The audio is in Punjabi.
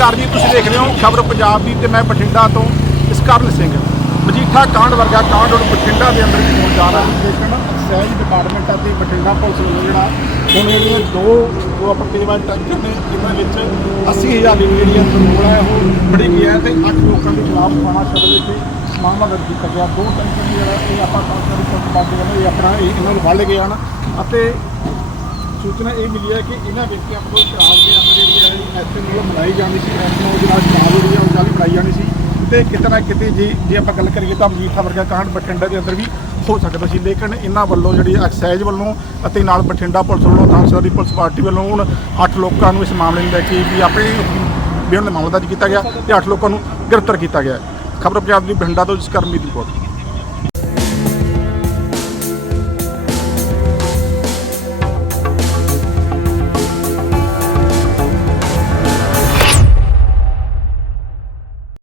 ਘਰ ਜੀ, ਤੁਸੀਂ ਦੇਖ ਰਹੇ ਹੋ ਖਬਰ ਪੰਜਾਬ ਦੀ ਤੇ ਮੈਂ ਬਠਿੰਡਾ ਤੋਂ ਇਸਕਰਨ ਸਿੰਘ। ਮਜੀਠਾ ਕਾਂਡ ਵਰਗਾ ਕਾਂਡ ਹੁਣ ਬਠਿੰਡਾ ਦੇ ਅੰਦਰ ਵੀ ਹੋਣ ਜਾ ਰਿਹਾ ਹੈ। ਲੇਕਿਨ ਐਕਸਾਈਜ਼ ਡਿਪਾਰਟਮੈਂਟ ਅਤੇ ਬਠਿੰਡਾ ਪੁਲਿਸ ਵੱਲੋਂ ਜਿਹੜਾ, ਹੁਣ ਜਿਹੜੀਆਂ ਦੋ ਜੋ ਆਪਾਂ ਕਈ ਟੈਂਕਰ ਨੇ ਜਿਨ੍ਹਾਂ ਵਿੱਚ 80000 ਦੀ ਜਿਹੜੀ ਹੈ ਹੈ ਉਹ ਫੜੀ ਗਿਆ ਤੇ 8 ਲੋਕਾਂ ਦੇ ਖਿਲਾਫ ਥਾਣਾ ਸਦਰ ਵਿੱਚ ਮਾਮਲਾ ਦਰਜ ਕੀਤਾ ਗਿਆ। ਦੋ ਟੈਂਕਰ ਜਿਹੜਾ ਇਹ ਆਪਾਂ ਕਾਂਸਰ ਪੁਲਿਸ ਕਰਦੇ ਕਹਿੰਦੇ ਇਹ ਆਪਣਾ ਇਹ ਇਹਨਾਂ ਨੂੰ ਵੱਢ ਗਏ ਹਨ ਅਤੇ ਸੂਚਨਾ ਇਹ ਮਿਲੀ ਹੈ ਕਿ ਇਹਨਾਂ ਵਿਅਕਤੀਆਂ ਵੱਲੋਂ ਸ਼ਰਾਬ ਦੇ ਅੰਦਰ ਜਿਹੜੀ ਹੈ ਐਥੇ ਨਾਲ ਬਣਾਈ ਜਾਂਦੀ ਸੀ ਐਥਨੋਲ ਦੇ ਨਾਲ ਸ਼ਰਾਬ ਜਿਹੜੀ ਹੈ ਉਹ ਜਾਲੀ ਬਣਾਈ ਜਾਣੀ ਸੀ ਤੇ ਕਿਤੇ ਨਾ ਕਿਤੇ ਜੇ ਜੇ ਆਪਾਂ ਗੱਲ ਕਰੀਏ ਤਾਂ ਮਜੀਠਾ ਵਰਗਾ ਕਾਂਡ ਬਠਿੰਡਾ ਦੇ ਅੰਦਰ ਵੀ ਹੋ ਸਕਦਾ ਸੀ, ਲੇਕਿਨ ਇਹਨਾਂ ਵੱਲੋਂ ਜਿਹੜੀ ਐਕਸਾਈਜ਼ ਵੱਲੋਂ ਅਤੇ ਨਾਲ ਬਠਿੰਡਾ ਪੁਲਿਸ ਵੱਲੋਂ ਥਾਣਾ ਦੀ ਪੁਲਿਸ ਪਾਰਟੀ ਵੱਲੋਂ ਹੁਣ 8 ਲੋਕਾਂ ਨੂੰ ਇਸ ਮਾਮਲੇ ਨੂੰ ਲੈ ਕੇ ਵੀ ਆਪਣੇ ਬਿਆਨ ਮਾਮਲਾ ਦਰਜ ਕੀਤਾ ਗਿਆ ਤੇ 8 ਲੋਕਾਂ ਨੂੰ ਗ੍ਰਿਫਤਾਰ ਕੀਤਾ ਗਿਆ। ਖਬਰ ਪੰਜਾਬ ਦੀ ਬਠਿੰਡਾ ਤੋਂ, ਜਿਸ ਕਰਮੀ ਦੀ ਰਿਪੋਰਟ।